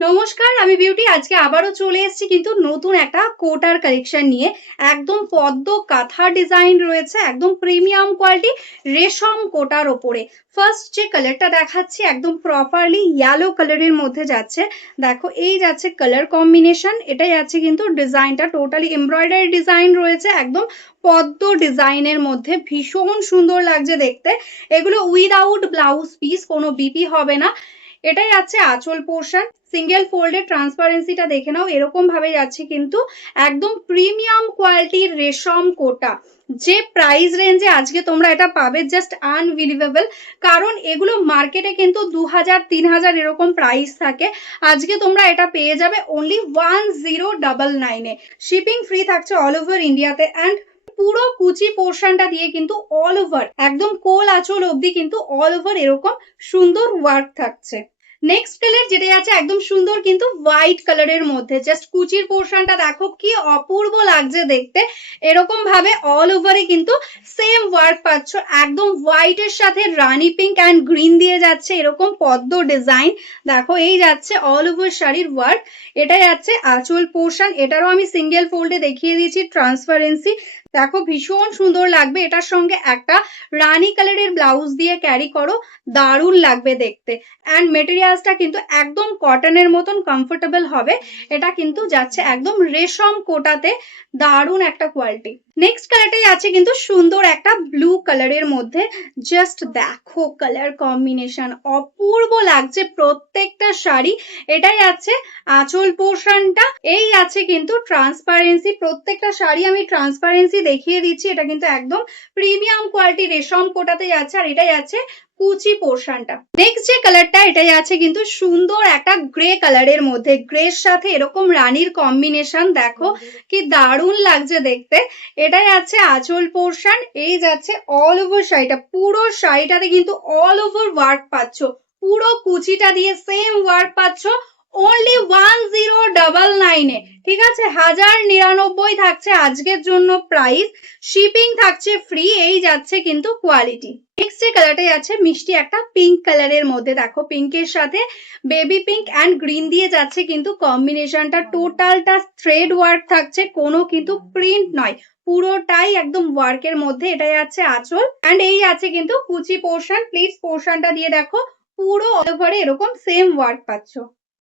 নমস্কার, আমি বিউটি। আজকে আবারও চলে এসেছি কিন্তু নতুন একটা কোটার কালেকশন নিয়ে। একদম পদ্ম কাঁথা ডিজাইন রয়েছে, একদম প্রিমিয়াম কোয়ালিটি রেশম কোটার ওপরে। ফার্স্ট যে কালারটা দেখাচ্ছি একদম প্রপারলি ইয়েলো কালারের মধ্যে যাচ্ছে। দেখো এই যাচ্ছে কালার কম্বিনেশন, এটাই আছে কিন্তু ডিজাইনটা টোটালি এমব্রয়ডারি ডিজাইন রয়েছে, একদম পদ্ম ডিজাইনের মধ্যে ভীষণ সুন্দর লাগছে দেখতে। এগুলো উইদাউট ব্লাউজ পিস, কোনো বিপি হবে না। এটাই আছে আঁচল পোর্শন। সিঙ্গেল ফোল্ডের ট্রান্সপারেন্সিটা দেখে নাও, এরকম ভাবে যাচ্ছে কিন্তু একদম প্রিমিয়াম কোয়ালিটির রেশম কোটা। যে প্রাইস রেঞ্জে আজকে তোমরা এটা পাবে জাস্ট আনবিলিভেবল। কারণ এগুলো মার্কেটে কিন্তু 2000 3000 এরকম প্রাইস থাকে, আজকে তোমরা এটা পেয়ে যাবে অনলি 1099-এ। শিপিং ফ্রি থাকছে অল ওভার ইন্ডিয়াতে। অ্যান্ড পুরো কুচি পোর্শনটা দিয়ে কিন্তু অল ওভার একদম কোল আঁচল অবধি কিন্তু অল ওভার এরকম সুন্দর ওয়ার্ক থাকছে। নেক্সট কালার যেটা আছে একদম সুন্দর কিন্তু হোয়াইট কালারের মধ্যে, জাস্ট কুচির পোর্শনটা দেখো কি অপূর্ব লাগছে দেখতে। এরকম ভাবে অল ওভারে কিন্তু সেম ওয়ার্ক পাচ্ছ, একদম হোয়াইট এর সাথে রানী পিঙ্ক অ্যান্ড গ্রিন দিয়ে যাচ্ছে এরকম পদ্ম ডিজাইন। দেখো এই যাচ্ছে অল ওভার শাড়ির ওয়ার্ক। এটা যাচ্ছে আঁচল পোর্শন, এটারও আমি সিঙ্গেল ফোল্ডে দেখিয়ে দিয়েছি ট্রান্সপারেন্সি। দেখো ভীষণ সুন্দর লাগবে, এটার সঙ্গে একটা রানী কালারের ব্লাউজ দিয়ে ক্যারি করো, দারুণ লাগবে দেখতে। অ্যান্ড মেটেরিয়ালসটা কিন্তু একদম কটনের মতন কমফোর্টেবল হবে। এটা কিন্তু যাচ্ছে একদম রেশম কোটাতে, দারুণ একটা কোয়ালিটি। নেক্সট কালারটাই আছে কিন্তু সুন্দর একটা ব্লু কালারের মধ্যে। জাস্ট দেখো কালার কম্বিনেশন অপূর্ব লাগছে প্রত্যেকটা শাড়ি। এটাই আছে আঁচল পোর্শনটা, এই আছে কিন্তু ট্রান্সপারেন্সি। প্রত্যেকটা শাড়ি আমি ট্রান্সপারেন্সি দেখিয়ে দিচ্ছি। এটা কিন্তু একদম প্রিমিয়াম কোয়ালিটি রেশম কোটাতে যাচ্ছে, আর এটাই আছে কুচি পোর্শনটা। নেক্সট যে কালারটা এটাই আছে কিন্তু সুন্দর একটা গ্রে কালারের মধ্যে, গ্রের সাথে এরকম রানীর কম্বিনেশন। দেখো কি দারুণ লাগছে দেখতে। এটাই আছে আঁচল পোর্শন, এই যাচ্ছে অল ওভার শাড়িটা। পুরো শাড়িটাতে কিন্তু অল ওভার ওয়ার্ক পাচ্ছ, পুরো কুচিটা দিয়ে সেম ওয়ার্ক পাচ্ছ অনলি 1099-এ। ঠিক আছে, 1099 থাকছে আজকের জন্য প্রাইস। শিপিং থাকছে ফ্রি। এই যাচ্ছে কিন্তু কোয়ালিটি। নেক্সট যে কালারটাই আছে মিষ্টি একটা পিঙ্ক কালারের মধ্যে, দেখো পিঙ্কের সাথে বেবি পিঙ্ক অ্যান্ড গ্রিন দিয়ে যাচ্ছে কিন্তু কম্বিনেশনটা। টোটালটা থ্রেড ওয়ার্ক থাকছে, কোনো কিন্তু প্রিন্ট নয়, পুরোটাই একদম ওয়ার্কের মধ্যে। এটাই আছে আঁচল অ্যান্ড এই আছে কিন্তু কুচি পোর্শন। প্লিজ পোর্শনটা দিয়ে দেখো, পুরো অল ওভারে এরকম সেম ওয়ার্ক পাচ্ছ।